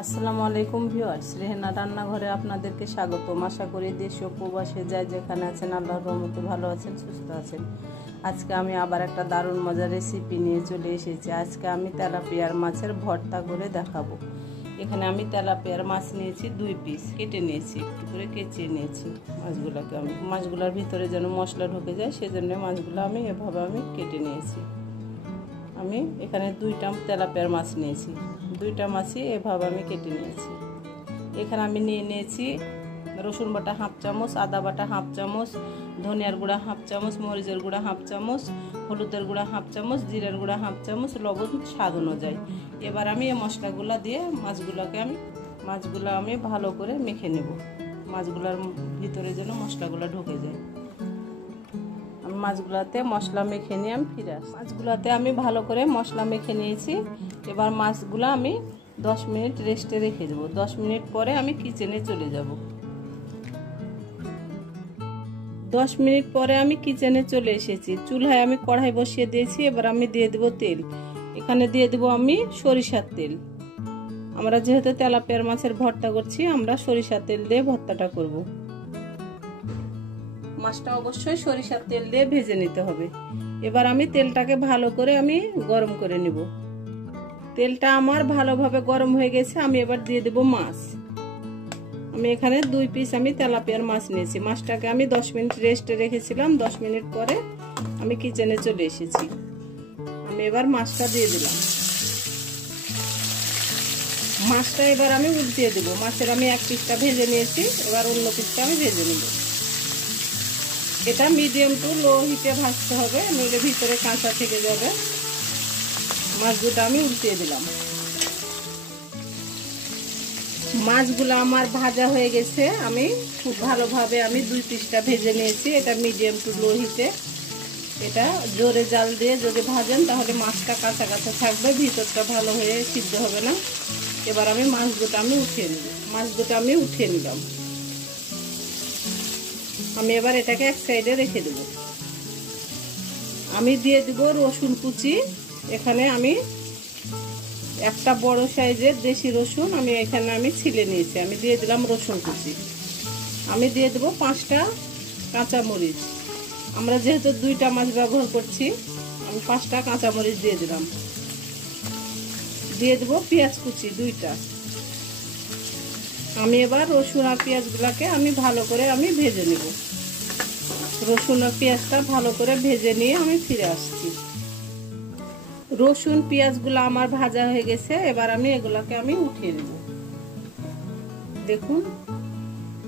আসসালামু আলাইকুম ভিউয়ার্স, রেহেনা রান্নাঘরে আপনাদেরকে স্বাগতম। আশা করি দেশ ও প্রবাসে যাই যেখানে আছেন আল্লাহর রহমতে ভালো আছেন, সুস্থ আছেন। আজকে আমি আবার একটা দারুণ মজার রেসিপি নিয়ে চলে এসেছি। আজকে আমি তেলাপিয়ার মাছের ভর্তা করে দেখাবো। এখানে আমি তেলাপিয়ার মাছ নিয়েছি 2 পিস, কেটে নিয়েছি, একটু করে কেচে নিয়েছি মাছগুলোকে। আমি মাছগুলোর ভিতরে যেন মশলা ঢুকে যায় সেজন্য মাছগুলো আমি এভাবে কেটে নিয়েছি। আমি এখানে 2টা তেলাপিয়ার মাছ নিয়েছি, 2টা মাছই এভাবে আমি কেটে নিয়েছি। এখানে আমি নিয়ে নিয়েছি রসুন বাটা 1/2 চামচ, আদা বাটা 1/2 চামচ, ধনিয়ার গুঁড়া 1/2 চামচ, মরিচের গুঁড়া 1/2 চামচ, হলুদের গুঁড়া 1/2 চামচ, জিরার গুঁড়া 1/2 চামচ, লবণ স্বাদ অনুযায়ী। এবার আমি এই মশলাগুলো দিয়ে মাছগুলো আমি ভালো করে মেখে নেব। মাছগুলোর ভিতরে যেন মশলাগুলো ঢুকে যায়। মাছগুলাতে মশলা মেখে নিয়ে আমি ফিরে আসি। মাছগুলাতে আমি ভালো করে মশলা মেখে নিয়েছি। এবার মাছগুলো আমি 10 মিনিট রেস্টে রেখে দেবো। 10 মিনিট পরে আমি কিচেনে চলে যাব। 10 মিনিট পরে আমি কিচেনে চলে এসেছি। চুলায় আমি কড়াই বসিয়ে দিয়েছি। এবার আমি দিয়ে দেবো তেল। এখানে দিয়ে দেবো আমি সরিষার তেল। আমরা যেহেতু তেলাপিয়ার মাছের ভর্তা করছি, আমরা সরিষার তেল দিয়ে ভর্তাটা করব। মাছটা অবশ্যই সরিষার তেল দিয়ে ভেজে নিতে হবে। এবার আমি তেলটাকে ভালো করে আমি গরম করে নিব। তেলটা আমার ভালোভাবে গরম হয়ে গেছে। আমি এবার দিয়ে দেব মাছ। আমি এখানে 2 পিস আমি তেলাপিয়ার মাছ নিয়েছি। মাছটাকে আমি 10 মিনিট রেস্টে রেখেছিলাম। 10 মিনিট পরে আমি কিচেনে চলে এসেছি। আমি এবার মাছটা দিয়ে দিলাম। মাছটা এবার আমি উল্টিয়ে দেব। মাছের আমি 1 পিসটা ভেজে নিয়েছি, এবার অন্য পিসটা আমি ভেজে নেব। এটা মিডিয়াম টু লো হিটে ভাজতে হবে, নইলে ভিতরে কাঁচা থেকে যাবে। মাছগুলো আমি উল্টিয়ে দিলাম। মাছগুলো আমার ভাজা হয়ে গেছে। আমি খুব ভালোভাবে 2 পিসটা ভেজে নিয়েছি। এটা মিডিয়াম টু লো হিটে। এটা জোরে জাল দিয়ে যদি ভাজেন তাহলে মাছটা কাঁচা কাঁচা থাকবে, ভিতরটা ভালো হয়ে সিদ্ধ হবে না। এবার আমি মাছগুলো আমি উঠিয়ে নেব। মাছগুলো আমি উঠিয়ে নিলাম। আমি এবার এটাকে এক সাইডে রেখে দেব। আমি দিয়ে দেব রসুন কুচি। এখানে আমি একটা বড় সাইজের দেশি রসুন আমি ছিলে নিয়েছি। আমি দিয়ে দিলাম রসুন কুচি। আমি দিয়ে দেব 5টা কাঁচামরিচ। আমরা যেহেতু 2টা মাছ ব্যবহার করছি, আমি 5টা কাঁচামরিচ দিয়ে দিলাম। দিয়ে দেব পেঁয়াজ কুচি 2টা। আমি এবার রসুন আর পেঁয়াজগুলোকে আমি ভালো করে ভেজে নেব। রসুন আর পেঁয়াজটা ভালো করে ভেজে নিয়ে আমি ফিরে আসছি। রসুন পেঁয়াজগুলো আমার ভাজা হয়ে গেছে। এবার আমি এগুলোকে উঠিয়ে নেব। দেখুন,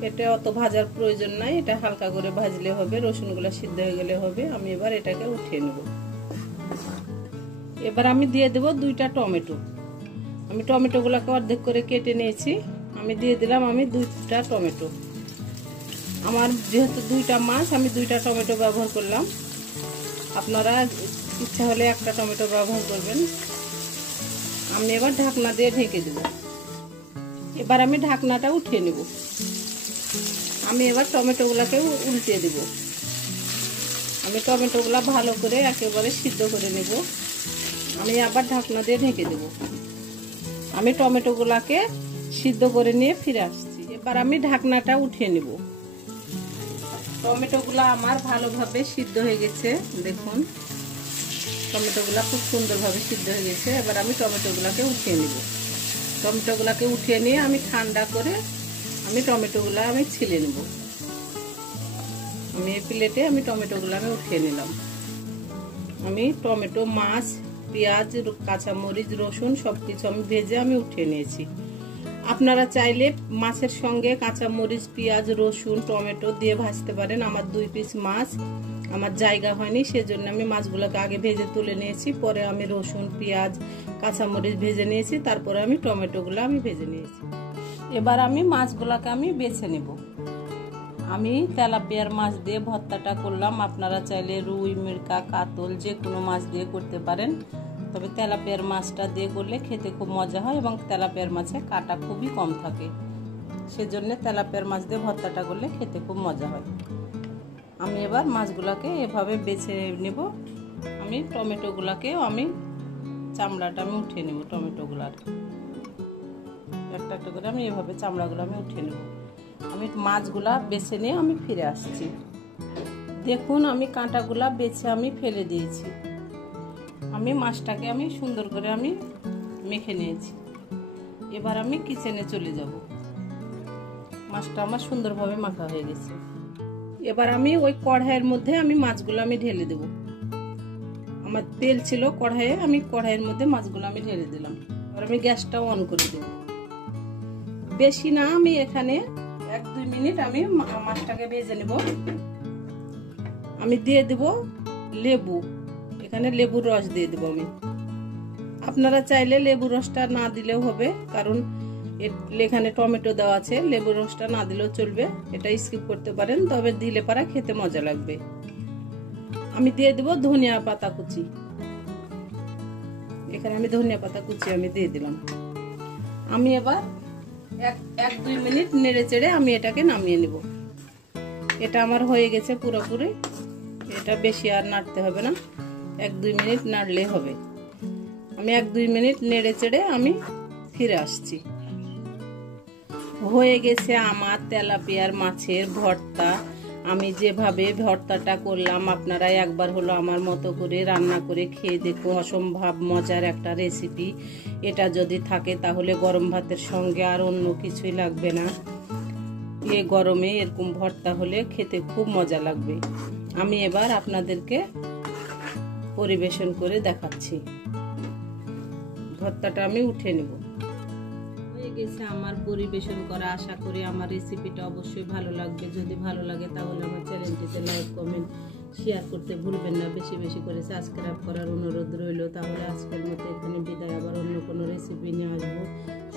এটা অত ভাজার প্রয়োজন নাই, এটা হালকা করে ভাজলে হবে, রসুনগুলো সিদ্ধ হয়ে গেলে হবে। আমি এবার এটাকে উঠিয়ে নেব। এবার আমি দিয়ে দেব 2টা টমেটো। আমি টমেটোগুলোকে অর্ধেক করে কেটে নিয়েছি। আমি দিয়ে দিলাম 2টা টমেটো। আমার যেহেতু 2টা মাছ, আমি 2টা টমেটো ব্যবহার করলাম। আপনারা ইচ্ছা হলে 1টা টমেটো ব্যবহার করবেন। আমি এবার ঢাকনা দিয়ে ঢেকে দেব। এবার আমি ঢাকনাটা উঠিয়ে নেব। আমি এবার টমেটোগুলোকে উল্টিয়ে দেব। আমি টমেটোগুলো ভালো করে একেবারে সিদ্ধ করে নেব। আমি আবার ঢাকনা দিয়ে ঢেকে দেব। আমি টমেটোগুলোকে সিদ্ধ করে নিয়ে ফিরে আসছি। এবার আমি ঢাকনাটা উঠিয়ে নেব। টমেটোগুলো আমার ভালোভাবে সিদ্ধ হয়ে গেছে। দেখুন, টমেটোগুলো খুব সুন্দরভাবে সিদ্ধ হয়ে গেছে। এবার আমি টমেটোগুলোকে উঠিয়ে নেব। টমেটোগুলোকে উঠিয়ে নিয়ে আমি ঠান্ডা করে টমেটোগুলো ছিলে নেব। আমি এই প্লেটে টমেটোগুলো উঠিয়ে নিলাম। আমি টমেটো, মাছ, পেঁয়াজ, কাঁচামরিচ, রসুন সবকিছু ভেজে উঠিয়ে নিয়েছি। আপনারা চাইলে মাছের সঙ্গে কাঁচামরিচ, পেঁয়াজ, রসুন, টমেটো দিয়ে ভাজতে পারেন। আমার 2 পিস মাছ আমার জায়গা হয়নি, সেজন্য আমি মাছগুলোকে আগে ভেজে তুলে নিয়েছি। পরে আমি রসুন, পেঁয়াজ, কাঁচামরিচ ভেজে নিয়েছি। তারপরে আমি টমেটোগুলো ভেজে নিয়েছি। এবার আমি মাছগুলোকে বেছে নেব। আমি তেলাপিয়ার মাছ দিয়ে ভর্তাটা করলাম। আপনারা চাইলে রুই, মিরকা, কাতল যে কোনো মাছ দিয়ে করতে পারেন। তবে তেলাপিয়ার মাছটা দিয়ে করলে খেতে খুব মজা হয় এবং তেলাপিয়ার মাছে কাঁটা খুবই কম থাকে, সেজন্য তেলাপিয়ার মাছ দিয়ে ভর্তাটা করলে খেতে খুব মজা হয়। আমি এবার মাছগুলোকে এভাবে বেছে নেব। আমি টমেটোগুলোকেও চামড়াটা উঠিয়ে নেব টমেটোগুলার। একটা একটা করে আমি এভাবে চামড়াগুলো আমি উঠে নেব। আমি মাছগুলা বেছে নিয়ে আমি ফিরে আসছি। দেখুন আমি কাঁটাগুলা বেছে আমি ফেলে দিয়েছি। আমি মাছটাকে আমি সুন্দর করে আমি মেখে নিয়েছি। এবার আমি কিচেনে চলে যাব। মাছটা আমার সুন্দরভাবে মাখা হয়ে গেছে। এবার আমি ওই কড়াইয়ের মধ্যে আমি মাছগুলো আমি ঢেলে দেব। আমার তেল ছিল কড়াইয়ে, আমি কড়াইয়ের মধ্যে মাছগুলো আমি ঢেলে দিলাম। এবার আমি গ্যাসটাও অন করে দেব। বেশি না, আমি এখানে 1-2 মিনিট আমি মাছটাকে ভেজে নেব। আমি দিয়ে দেব লেবু, এখানে লেবুর রস দিয়ে দেব আমি। আপনারা চাইলে লেবুর রসটা না দিলেও হবে, কারণ এখানে টমেটো দেওয়া আছে, লেবুর রসটা না দিলেও চলবে, এটা স্কিপ করতে পারেন, তবে দিলে পারা খেতে মজা লাগবে। আমি দিয়ে দেব ধনিয়া পাতা কুচি, এখানে আমি ধনিয়া পাতা কুচি আমি দিয়ে দিলাম। আমি এবার 1-2 মিনিট নেড়ে চেড়ে আমি এটাকে নামিয়ে নেব। এটা আমার হয়ে গেছে পুরোপুরি, এটা বেশি আর নাড়তে হবে না, 1-2 মিনিট নাড়লে হবে। আমি 1-2 মিনিট নেড়ে চেড়ে আমি ফিরে আসছি। হয়ে গেছে আমার তেলাপিয়ার মাছের ভর্তা। আমি যেভাবে ভর্তাটা করলাম আপনারা একবার হলো আমার মতো করে রান্না করে খেয়ে দেখুন। অসম্ভব মজার একটা রেসিপি। এটা যদি থাকে তাহলে গরম ভাতের সঙ্গে আর অন্য কিছুই লাগবে না। এই গরমে এরকম ভর্তা হলে খেতে খুব মজা লাগবে। আমি এবার আপনাদেরকে পরিবেশন করে দেখাচ্ছি। ভর্তাটা আমি উঠে নেব। হয়ে গেছে আমার পরিবেশন করা। আশা করি আমার রেসিপিটা অবশ্যই ভালো লাগবে। যদি ভালো লাগে তাহলে আমার চ্যানেলটিতে লাইক, কমেন্ট, শেয়ার করতে ভুলবেন না। বেশি বেশি করে সাবস্ক্রাইব করার অনুরোধ রইল। তাহলে আজকের মতো এখানে বিদায়, আবার অন্য কোনো রেসিপি নিয়ে আসবো।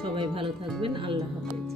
সবাই ভালো থাকবেন। আল্লাহ হাফেজ।